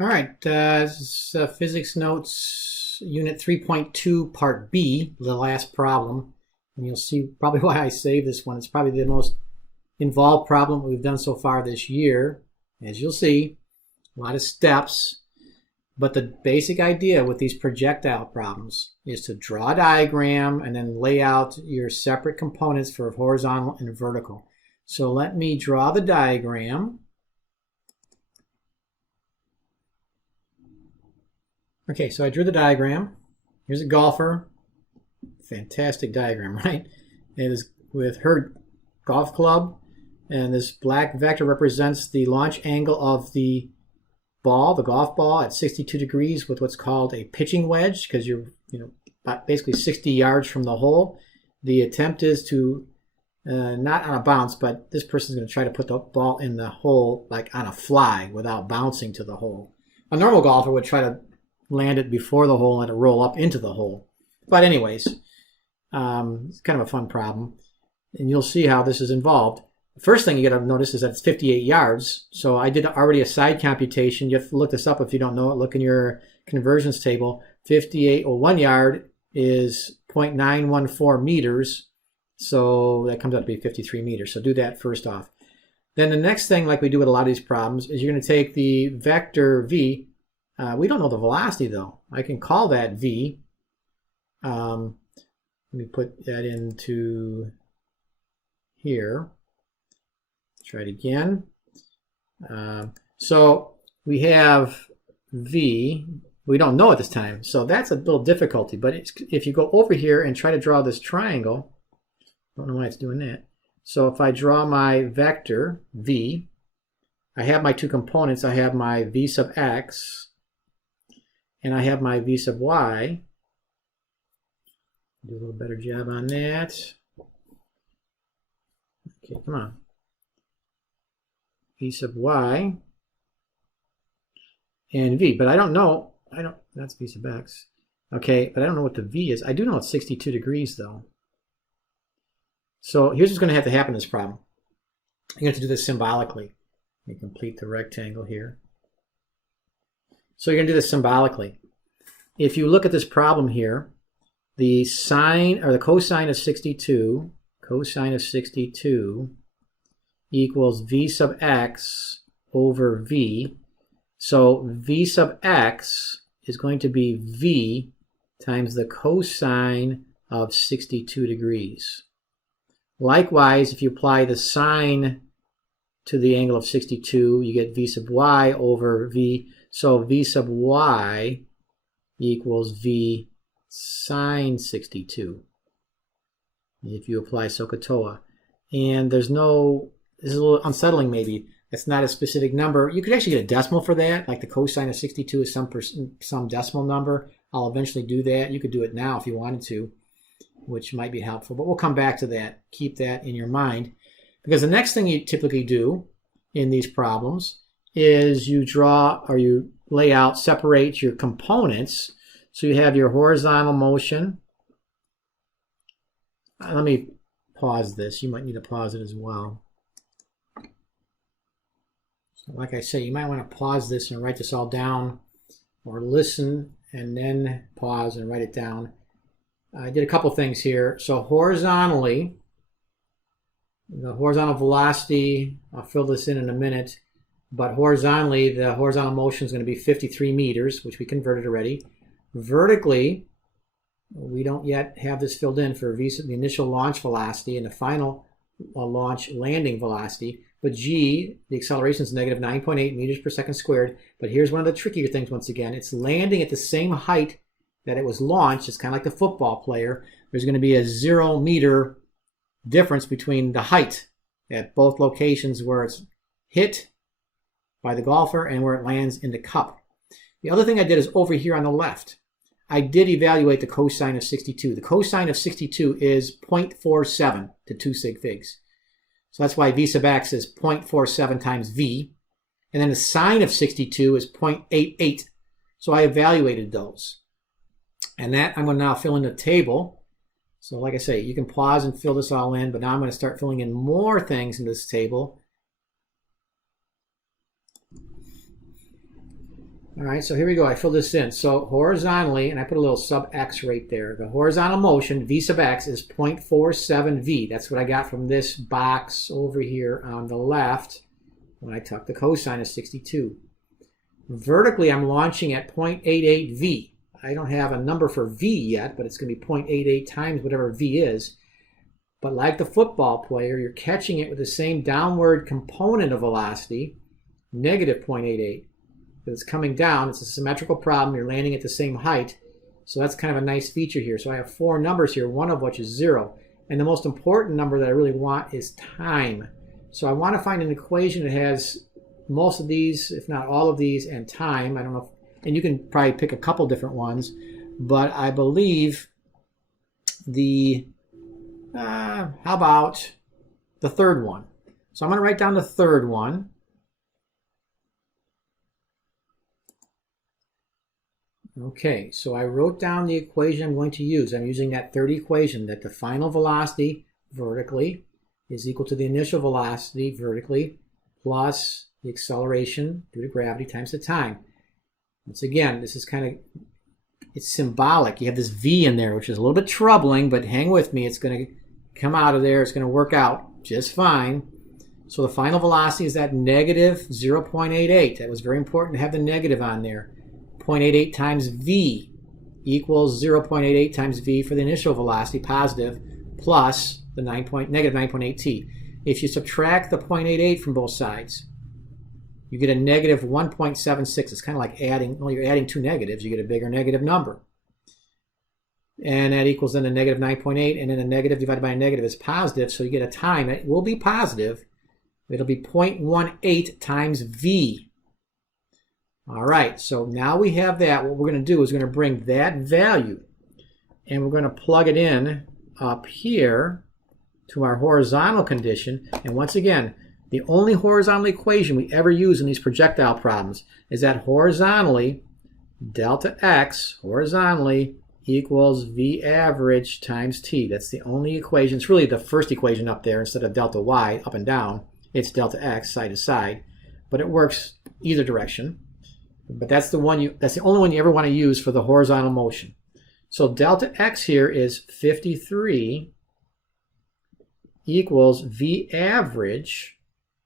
All right, this is Physics Notes, Unit 3.2, Part B, the last problem. And you'll see probably why I saved this one. It's probably the most involved problem we've done so far this year. As you'll see, a lot of steps. But the basic idea with these projectile problems is to draw a diagram and then lay out your separate components for horizontal and vertical. So let me draw the diagram. Okay, so I drew the diagram. Here's a golfer. Fantastic diagram, right? It is with her golf club, and this black vector represents the launch angle of the ball, the golf ball, at 62 degrees with what's called a pitching wedge, because you're basically 60 yards from the hole. The attempt is to not on a bounce, but this person's going to try to put the ball in the hole like on a fly without bouncing to the hole. A normal golfer would try to land it before the hole and let it roll up into the hole. But anyways, it's kind of a fun problem. And you'll see how this is involved. The first thing you got to notice is that it's 58 yards. So I did already a side computation. You have to look this up if you don't know it. Look in your conversions table. 58, or 1 yard is 0.914 meters. So that comes out to be 53 meters. So do that first off. Then the next thing, like we do with a lot of these problems, is you're going to take the vector v. We don't know the velocity though. I can call that v. Let me put that into here. Try it again. So we have v. We don't know at this time, so that's a little difficulty. But if you go over here and try to draw this triangle, I don't know why it's doing that. So if I draw my vector v, I have my two components. I have my v sub x, and I have my v sub y. Do a little better job on that. Okay, come on. V sub y and v, but I don't know. That's v sub x. Okay, but I don't know what the v is. I do know it's 62 degrees though. So here's what's going to have to happen in this problem. You have to do this symbolically. Let me complete the rectangle here. So you're going to do this symbolically. If you look at this problem here, the sine or the cosine of 62 equals v sub x over v. So v sub x is going to be v times the cosine of 62 degrees. Likewise, if you apply the sine to the angle of 62, you get v sub y over v. So v sub y equals v sine 62 if you apply SOHCAHTOA. And there's no, this is a little unsettling maybe, it's not a specific number. You could actually get a decimal for that, like the cosine of 62 is some decimal number. I'll eventually do that. You could do it now if you wanted to, which might be helpful, but we'll come back to that. Keep that in your mind, because the next thing you typically do in these problems is you draw, or you lay out, separate your components. So you have your horizontal motion. Let me pause this. You might need to pause it as well. So like I say, you might want to pause this and write this all down, or listen and then pause and write it down. I did a couple things here. So horizontally, the horizontal velocity, I'll fill this in a minute, but horizontally, the horizontal motion is going to be 53 meters, which we converted already. Vertically, we don't yet have this filled in for the initial launch velocity and the final launch landing velocity, but g, the acceleration is negative 9.8 meters per second squared. But here's one of the trickier things once again. It's landing at the same height that it was launched. It's kind of like the football player. There's going to be a 0 meter difference between the height at both locations where it's hit by the golfer and where it lands in the cup. The other thing I did is over here on the left. I did evaluate the cosine of 62. The cosine of 62 is 0.47 to 2 sig figs. So that's why v sub x is 0.47 times v. And then the sine of 62 is 0.88. So I evaluated those. And that I'm going to now fill in the table. So like I say, you can pause and fill this all in, but now I'm going to start filling in more things in this table. All right, so here we go. I fill this in. So horizontally, and I put a little sub x right there. The horizontal motion, v sub x, is 0.47 v. That's what I got from this box over here on the left when I took the cosine of 62. Vertically, I'm launching at 0.88 v. I don't have a number for v yet, but it's going to be 0.88 times whatever v is. But like the football player, you're catching it with the same downward component of velocity, negative 0.88. It's coming down. It's a symmetrical problem. You're landing at the same height. So that's kind of a nice feature here. So I have four numbers here, one of which is 0. And the most important number that I really want is time. So I want to find an equation that has most of these, if not all of these, and time. I don't know if, and you can probably pick a couple different ones, but I believe the, how about the third one? So I'm going to write down the third one. Okay, so I wrote down the equation I'm going to use. I'm using that third equation, that the final velocity vertically is equal to the initial velocity vertically plus the acceleration due to gravity times the time. Once again, this is kind of, it's symbolic. You have this v in there, which is a little bit troubling, but hang with me. It's going to come out of there. It's going to work out just fine. So the final velocity is that negative 0.88. That was very important to have the negative on there. 0.88 times v equals 0.88 times v for the initial velocity, positive, plus the negative 9.8 t. If you subtract the 0.88 from both sides, you get a negative 1.76. It's kind of like adding, well, you're adding two negatives, you get a bigger negative number. And that equals then a negative 9.8, and then a negative divided by a negative is positive, so you get a time. It will be positive. It'll be 0.18 times v. All right, so now we have that. What we're going to do is we're going to bring that value and we're going to plug it in up here to our horizontal condition. And once again, the only horizontal equation we ever use in these projectile problems is that horizontally, delta x horizontally equals v average times t. That's the only equation. It's really the first equation up there. Instead of delta y up and down, it's delta x side to side. But it works either direction. But that's the one that's the only one you ever want to use for the horizontal motion. So delta x here is 53 equals v average,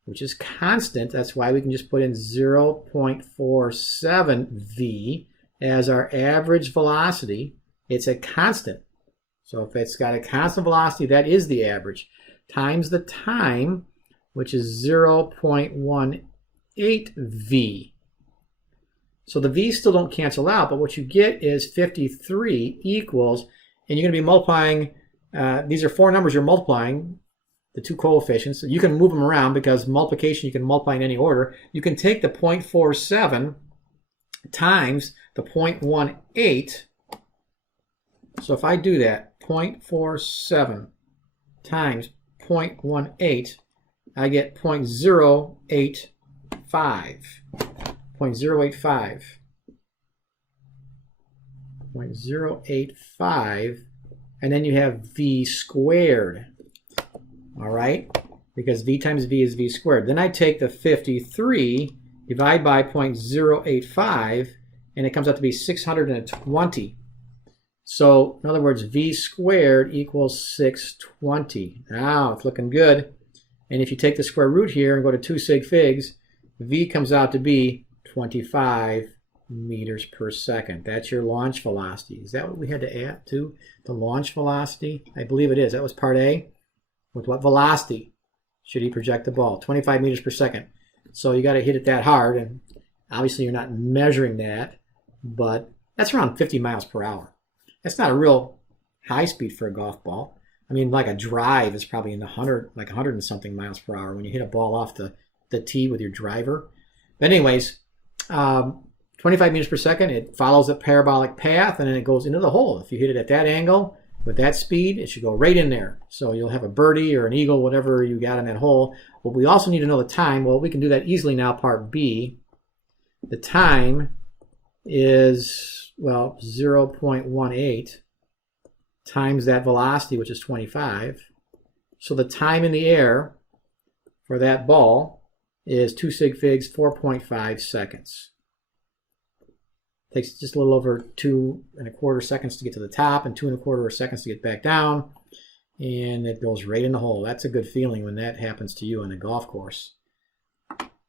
which is constant. That's why we can just put in 0.47 v as our average velocity. It's a constant. So if it's got a constant velocity, that is the average, times the time, which is 0.18 v. So the v's still don't cancel out, but what you get is 53 equals, and you're going to be multiplying, these are four numbers you're multiplying, the two coefficients. You can move them around because multiplication you can multiply in any order. You can take the 0.47 times the 0.18. So if I do that, 0.47 times 0.18, I get 0.085. 0.085. 0.085, and then you have v squared. All right, because v times v is v squared. Then I take the 53, divide by 0.085, and it comes out to be 620. So in other words, v squared equals 620. Now it's looking good. And if you take the square root here and go to 2 sig figs, v comes out to be 25 meters per second. That's your launch velocity. Is that what we had to add to the launch velocity? I believe it is. That was part A. With what velocity should he project the ball? 25 meters per second. So you got to hit it that hard, and obviously you're not measuring that, but that's around 50 miles per hour. That's not a real high speed for a golf ball. I mean, like a drive is probably in the 100 and something miles per hour when you hit a ball off the tee with your driver. But anyways, 25 meters per second, it follows a parabolic path and then it goes into the hole. If you hit it at that angle with that speed, it should go right in there. So you'll have a birdie or an eagle, whatever you got in that hole. But we also need to know the time. Well, we can do that easily now, part B. The time is, well, 0.18 times that velocity, which is 25. So the time in the air for that ball is 2 sig figs, 4.5 seconds. Takes just a little over 2¼ seconds to get to the top and 2¼ seconds to get back down. And it goes right in the hole. That's a good feeling when that happens to you on a golf course.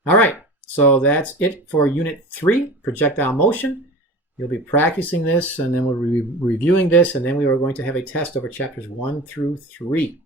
All right, so that's it for Unit 3, projectile motion. You'll be practicing this, and then we'll be reviewing this, and then we are going to have a test over chapters 1 through 3.